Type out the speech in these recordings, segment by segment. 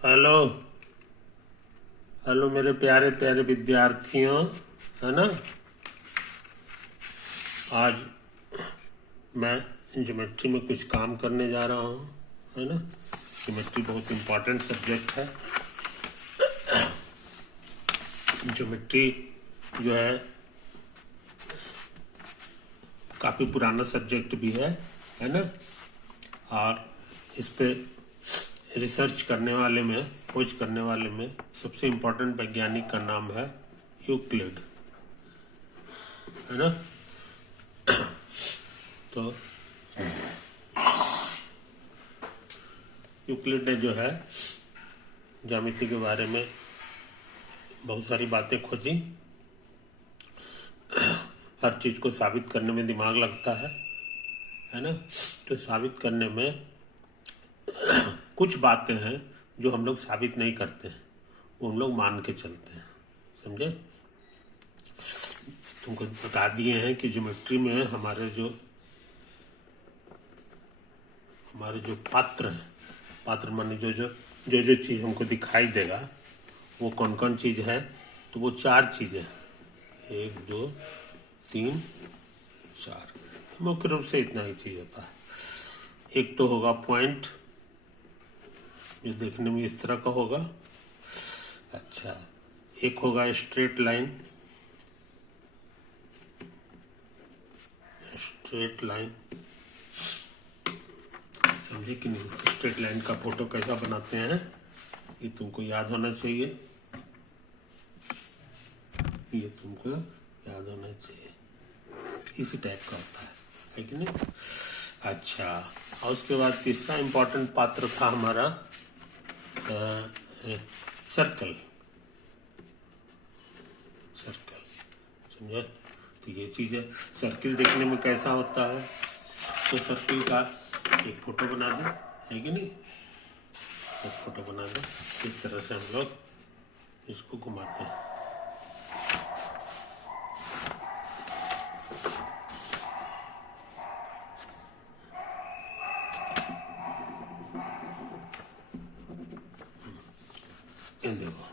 Hello. Hello मेरे प्यारे प्यारे विद्यार्थियों, है ना। आज मैं ज्योमेट्री में कुछ काम करने जा रहा हूँ, है ना। ज्योमेट्री बहुत इम्पोर्टेंट सब्जेक्ट है। ज्योमेट्री जो है काफ़ी पुराना सब्जेक्ट भी है ना। और इस पे रिसर्च करने वाले में, खोज करने वाले में सबसे इम्पोर्टेंट वैज्ञानिक का नाम है यूक्लिड, है ना। तो यूक्लिड ने जो है ज्यामिति के बारे में बहुत सारी बातें खोजी। हर चीज को साबित करने में दिमाग लगता है ना। तो साबित करने में कुछ बातें हैं जो हम लोग साबित नहीं करते हैं, वो हम लोग मान के चलते हैं, समझे। तुमको बता दिए हैं कि ज्योमेट्री में हमारे जो पात्र हैं, पात्र माने जो चीज हमको दिखाई देगा वो कौन कौन चीज है। तो वो 4 चीजें, 1 2 3 4, मुख्य रूप से इतना ही चीज होता है। एक तो होगा पॉइंट, जो देखने में इस तरह का होगा। अच्छा, एक होगा स्ट्रेट लाइन, स्ट्रेट लाइन, समझे कि नहीं। स्ट्रेट लाइन का फोटो कैसा बनाते हैं ये तुमको याद होना चाहिए, ये तुमको याद होना चाहिए। इसी टाइप का होता है कि नहीं। अच्छा, और उसके बाद तीसरा इंपॉर्टेंट पात्र था हमारा सर्कल, सर्कल, समझे। तो ये चीज है, सर्किल देखने में कैसा होता है। तो सर्किल का एक फोटो बना दो, है कि नहीं। एक फोटो बना दो, इस तरह से हम लोग इसको घुमाते हैं। ये देखो,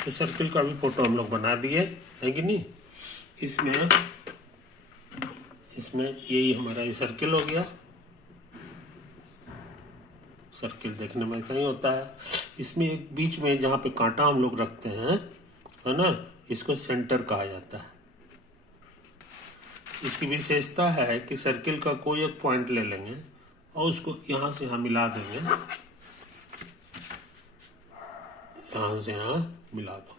तो सर्किल का भी फोटो हम लोग बना दिए, है कि नहीं। इसमें यही हमारा ये सर्किल हो गया। सर्किल देखने में ऐसा ही होता है। इसमें एक बीच में जहाँ पे कांटा हम लोग रखते हैं, है ना, इसको सेंटर कहा जाता है। इसकी विशेषता है कि सर्किल का कोई एक पॉइंट ले लेंगे और उसको यहाँ से यहाँ मिला देंगे, यहाँ से यहाँ मिला दो,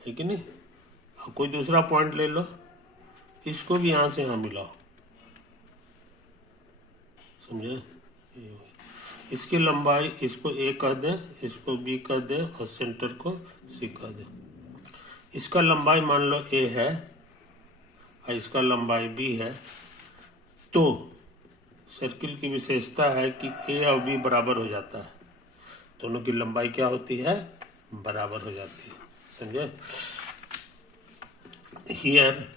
है कि नहीं। अब कोई दूसरा पॉइंट ले लो, इसको भी यहाँ से यहाँ मिलाओ, समझे। इसकी लंबाई, इसको ए कह दे, इसको बी कह दे और सेंटर को सी कह दे। इसका लंबाई मान लो ए है और इसका लंबाई बी है। तो सर्किल की विशेषता है कि ए और बी बराबर हो जाता है। दोनों की लंबाई क्या होती है, बराबर हो जाती है, समझे। हियर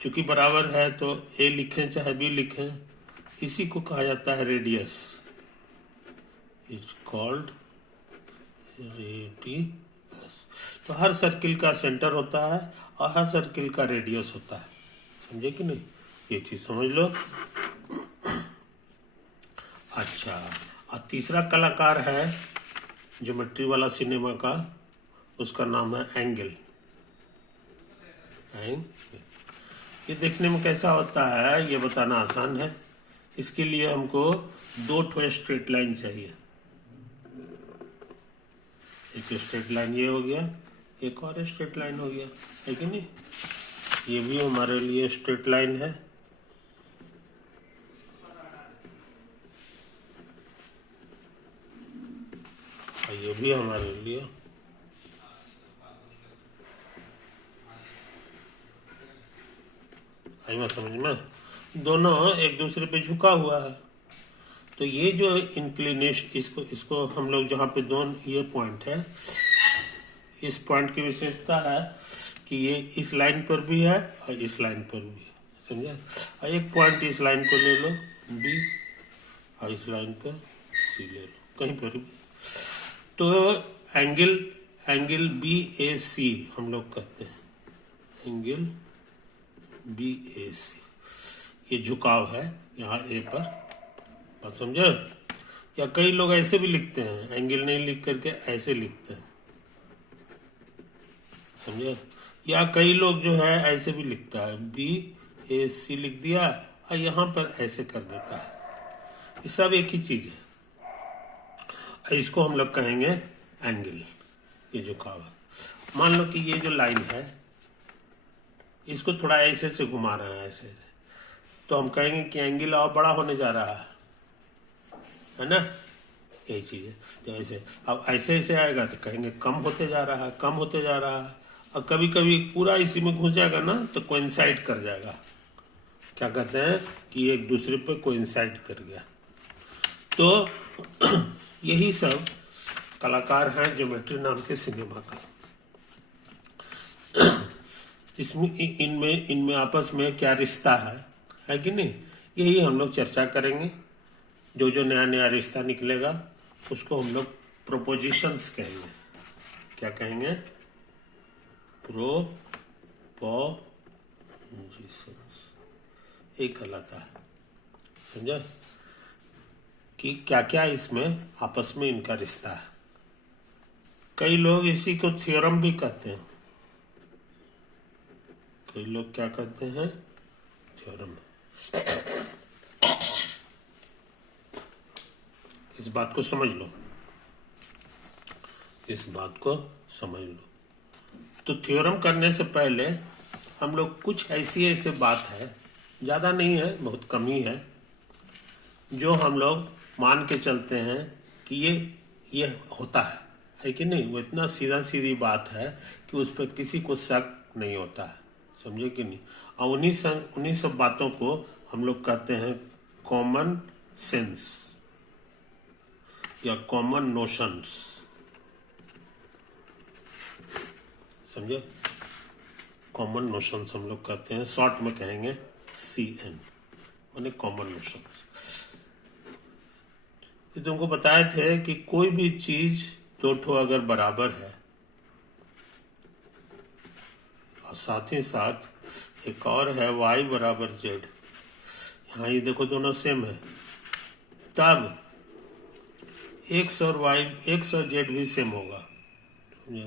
चूंकि बराबर है तो ए लिखें चाहे बी लिखें, इसी को कहा जाता है रेडियस, इज कॉल्ड रेडियस। तो हर सर्किल का सेंटर होता है और हर सर्किल का रेडियस होता है, समझे कि नहीं। ये चीज समझ लो। अच्छा, और तीसरा कलाकार है ज्योमेट्री वाला सिनेमा का, उसका नाम है एंगल। ये देखने में कैसा होता है ये बताना आसान है। इसके लिए हमको 2 ठो स्ट्रेट लाइन चाहिए। एक स्ट्रेट लाइन ये हो गया, एक और स्ट्रेट लाइन हो गया, है कि नहीं। ये भी हमारे लिए स्ट्रेट लाइन है। ये भी हमारे लिए आई बात समझ में, दोनों एक दूसरे पे झुका हुआ है। तो ये जो इंक्लिनेशन, इसको हम लोग जहाँ पे दोनों ये पॉइंट है, इस पॉइंट की विशेषता है कि ये इस लाइन पर भी है और इस लाइन पर भी है, समझे। और एक पॉइंट इस लाइन पर ले लो बी और इस लाइन पर सी ले लो, कहीं पर भी। तो एंगल बी ए सी हम लोग कहते हैं, एंगल बी ए सी, ये झुकाव है यहाँ ए पर, बात समझे। या कई लोग ऐसे भी लिखते हैं, एंगल नहीं लिख करके ऐसे लिखते हैं, समझे। या कई लोग जो है ऐसे भी लिखता है, बी ए सी लिख दिया और यहाँ पर ऐसे कर देता है, ये सब एक ही चीज है। इसको हम लोग कहेंगे एंगल, ये झुकाव है। मान लो कि ये जो लाइन है इसको थोड़ा ऐसे से घुमा रहे हैं, ऐसे से, तो हम कहेंगे कि एंगल और बड़ा होने जा रहा है ना, यही चीज है। तो ऐसे अब ऐसे ऐसे आएगा तो कहेंगे कम होते जा रहा है, कम होते जा रहा है। और कभी कभी पूरा इसी में घुस जाएगा ना तो कोइंसाइड कर जाएगा, क्या कहते हैं कि एक दूसरे पे कोइंसाइड कर गया। तो यही सब कलाकार हैं ज्योमेट्री नाम के सिनेमा का। इसमें इनमें आपस में क्या रिश्ता है कि नहीं, यही हम लोग चर्चा करेंगे। जो जो नया नया रिश्ता निकलेगा उसको हम लोग प्रोपोजिशंस कहेंगे। क्या कहेंगे? प्रोपोजिशंस, एक कहलाता है, समझा कि क्या क्या इसमें आपस में इनका रिश्ता है। कई लोग इसी को थ्योरम भी कहते हैं, कई लोग क्या कहते हैं? थ्योरम। इस बात को समझ लो, इस बात को समझ लो। तो थ्योरम करने से पहले हम लोग कुछ ऐसी बात है, ज्यादा नहीं है, बहुत कम ही है, जो हम लोग मान के चलते हैं कि ये होता है कि नहीं। वो इतना सीधा सीधी बात है कि उस पर किसी को शक नहीं होता है, समझे कि नहीं। और उन्हीं सब बातों को हम लोग कहते हैं कॉमन सेंस या कॉमन नोशंस, समझे। कॉमन नोशंस हम लोग कहते हैं, शॉर्ट में कहेंगे CN, माने कॉमन नोशंस। ये तुमको बताए थे कि कोई भी चीज दो ठो अगर बराबर है और साथ ही साथ एक और है y बराबर z, यहाँ ये देखो दोनों सेम है, तब x और y, x और z भी सेम होगा, ये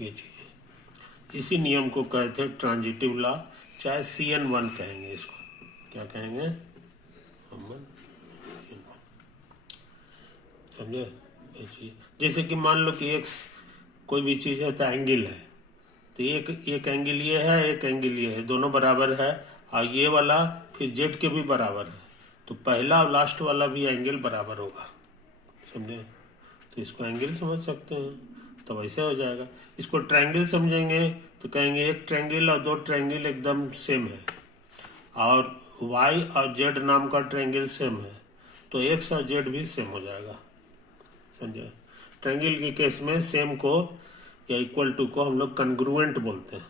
चीज है। इसी नियम को कहते हैं ट्रांजिटिव लॉ, चाहे CN1 कहेंगे इसको, क्या कहेंगे हम, समझे। जैसे कि मान लो कि x कोई भी चीज है तो एंगल है, तो एक एंगल ये है, एक एंगल ये है, दोनों बराबर है, और ये वाला फिर z के भी बराबर है, तो पहला और लास्ट वाला भी एंगल बराबर होगा, समझे। तो इसको एंगल समझ सकते हैं, तो वैसे हो जाएगा। इसको ट्रायंगल समझेंगे तो कहेंगे एक ट्रायंगल और दो ट्रायंगल एकदम सेम है, और y और z नाम का ट्रायंगल सेम है, तो x और z भी सेम हो जाएगा, समझे। ट्रायंगल के केस में सेम को या इक्वल टू को हम लोग कन्ग्रुएंट बोलते हैं।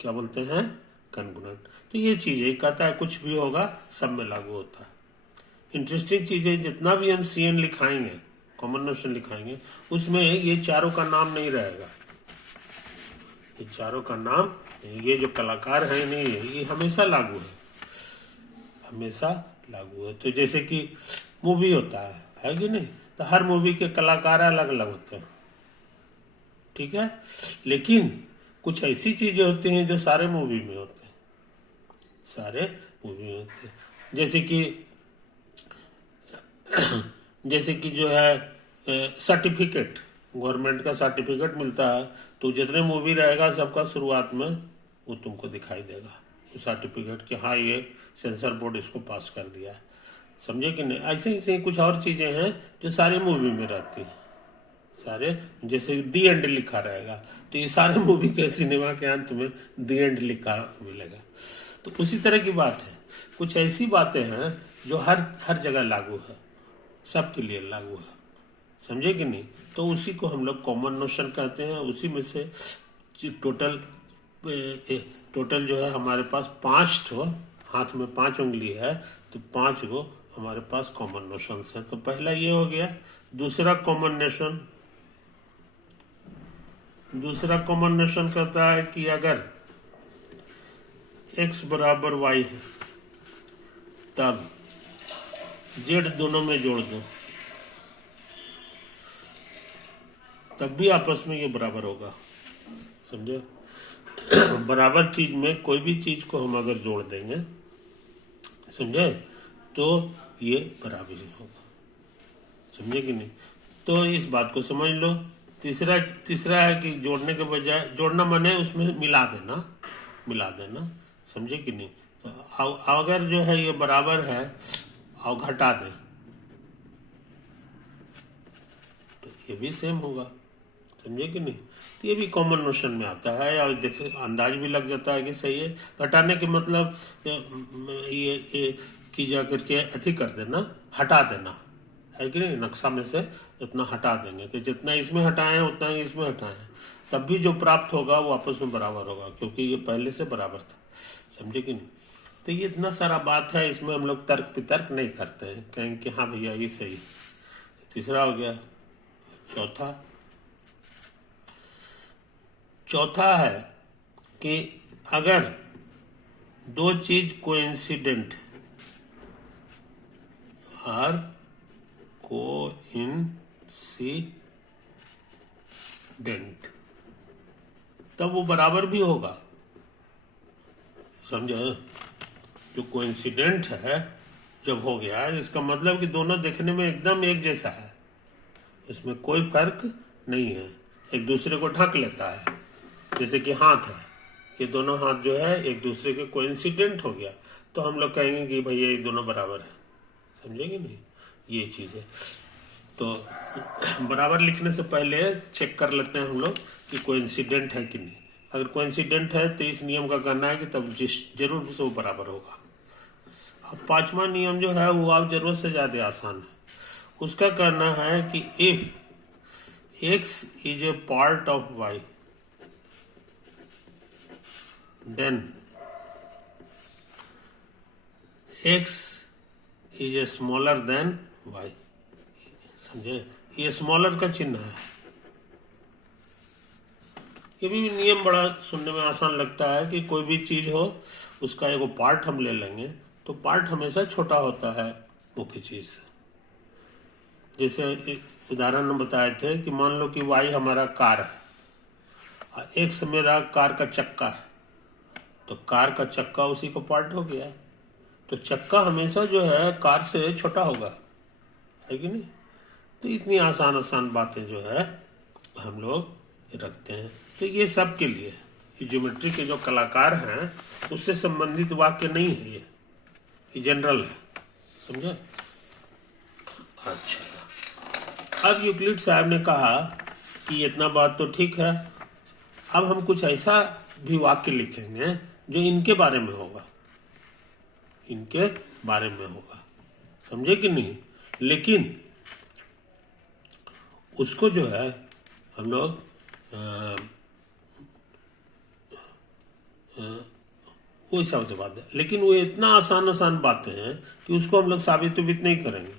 क्या बोलते हैं? कन्ग्रुएंट। तो ये चीज है, कहता है कुछ भी होगा सब में लागू होता है। इंटरेस्टिंग चीज है, जितना भी हम CN लिखाएंगे, कॉमन नोशन लिखाएंगे, उसमें ये चारों का नाम नहीं रहेगा, ये चारों का नाम, ये जो कलाकार है नहीं है, ये हमेशा लागू है, हमेशा लागू है। तो जैसे कि मूवी होता है कि नहीं, तो हर मूवी के कलाकार अलग अलग होते हैं, ठीक है। लेकिन कुछ ऐसी चीजें होती हैं जो सारे मूवी में होते हैं, सारे मूवी में होते हैं। जैसे कि जो है सर्टिफिकेट, गवर्नमेंट का सर्टिफिकेट मिलता है, तो जितने मूवी रहेगा सबका शुरुआत में वो तुमको दिखाई देगा, सर्टिफिकेट कि हाँ ये सेंसर बोर्ड इसको पास कर दिया है, समझे कि नहीं। ऐसे ही कुछ और चीजें हैं जो सारी मूवी में रहती हैं, सारे, जैसे दी एंड लिखा रहेगा तो ये सारे मूवी के सिनेमा के अंत में दी एंड लिखा मिलेगा। तो उसी तरह की बात है, कुछ ऐसी बातें हैं जो हर जगह लागू है, सबके लिए लागू है, समझे कि नहीं। तो उसी को हम लोग कॉमन नोशन कहते हैं। उसी में से टोटल जो है हमारे पास 5 ठो, हाथ में 5 उंगली है तो 5 गो हमारे पास कॉमन नोशंस है। तो पहला ये हो गया। दूसरा कॉमन नोशन कहता है कि अगर x बराबर y है तब z दोनों में जोड़ दो, तब भी आपस में ये बराबर होगा, समझे। बराबर चीज में कोई भी चीज को हम अगर जोड़ देंगे, समझे, तो ये बराबर ही होगा, समझे कि नहीं। तो इस बात को समझ लो। तीसरा है कि जोड़ने के बजाय, जोड़ना माने उसमें मिला देना, समझे कि नहीं। तो अगर जो है ये बराबर है और घटा दें तो ये भी सेम होगा, समझे कि नहीं। तो ये भी कॉमन नोशन में आता है और देख अंदाज भी लग जाता है कि सही है। घटाने के मतलब ये की जा करके अति कर देना, हटा देना है कि नहीं। नक्शा में से इतना हटा देंगे तो जितना इसमें हटाए हैं उतना ही इसमें हटाए हैं, तब भी जो प्राप्त होगा वो आपस में बराबर होगा, क्योंकि ये पहले से बराबर था, समझे कि नहीं। तो ये इतना सारा बात है, इसमें हम लोग तर्क वितर्क नहीं करते हैं, कहेंगे कि हाँ भैया ये सही। तीसरा हो गया। चौथा है कि अगर दो चीज कोइंसिडेंट और कोइंसिडेंट तब वो बराबर भी होगा, समझे। जो कोइंसिडेंट है जब हो गया, इसका मतलब कि दोनों देखने में एकदम एक जैसा है, इसमें कोई फर्क नहीं है, एक दूसरे को ढक लेता है। जैसे कि हाथ है, ये दोनों हाथ जो है एक दूसरे के कोइंसिडेंट हो गया, तो हम लोग कहेंगे कि भैया ये दोनों बराबर है, समझे कि नहीं। ये चीज है। तो बराबर लिखने से पहले चेक कर लेते हैं हम लोग कि कोइंसिडेंट है कि नहीं। अगर कोइंसिडेंट है तो इस नियम का कहना है कि तब जरूर से वो बराबर होगा। अब 5वां नियम जो है वो आप जरूरत से ज्यादा आसान है। उसका कहना है कि if x is a part of y then x is a smaller than y, समझे। ये स्मॉलर का चिन्ह है। ये भी नियम बड़ा सुनने में आसान लगता है कि कोई भी चीज हो उसका एगो पार्ट हम ले लेंगे तो पार्ट हमेशा छोटा होता है मुख्य चीज से। जैसे एक उदाहरण हम बताए थे कि मान लो कि y हमारा कार है और x मेरा कार का चक्का है, तो कार का चक्का उसी को पार्ट हो गया, तो चक्का हमेशा जो है कार से छोटा होगा, है कि नहीं। तो इतनी आसान बातें जो है हम लोग रखते हैं। तो ये सब के लिए ज्योमेट्री के जो कलाकार हैं उससे संबंधित वाक्य नहीं है, ये जनरल है, समझे। अच्छा, अब यूक्लिड साहब ने कहा कि इतना बात तो ठीक है, अब हम कुछ ऐसा भी वाक्य लिखेंगे जो इनके बारे में होगा, समझे कि नहीं। लेकिन उसको जो है हम लोग वो हिसाब से बात है, लेकिन वो इतना आसान बातें हैं कि उसको हम लोग साबित नहीं करेंगे,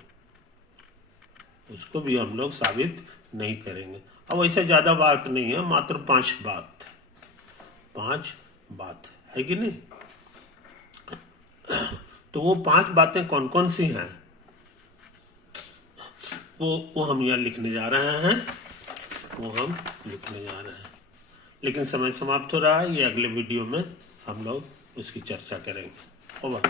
उसको भी हम लोग साबित नहीं करेंगे। अब ऐसा ज्यादा बात नहीं है, मात्र 5 बात है कि नहीं। तो वो 5 बातें कौन कौन सी हैं वो हम यहाँ लिखने जा रहे हैं, लेकिन समय समाप्त हो रहा है। ये अगले वीडियो में हम लोग उसकी चर्चा करेंगे। ओवर।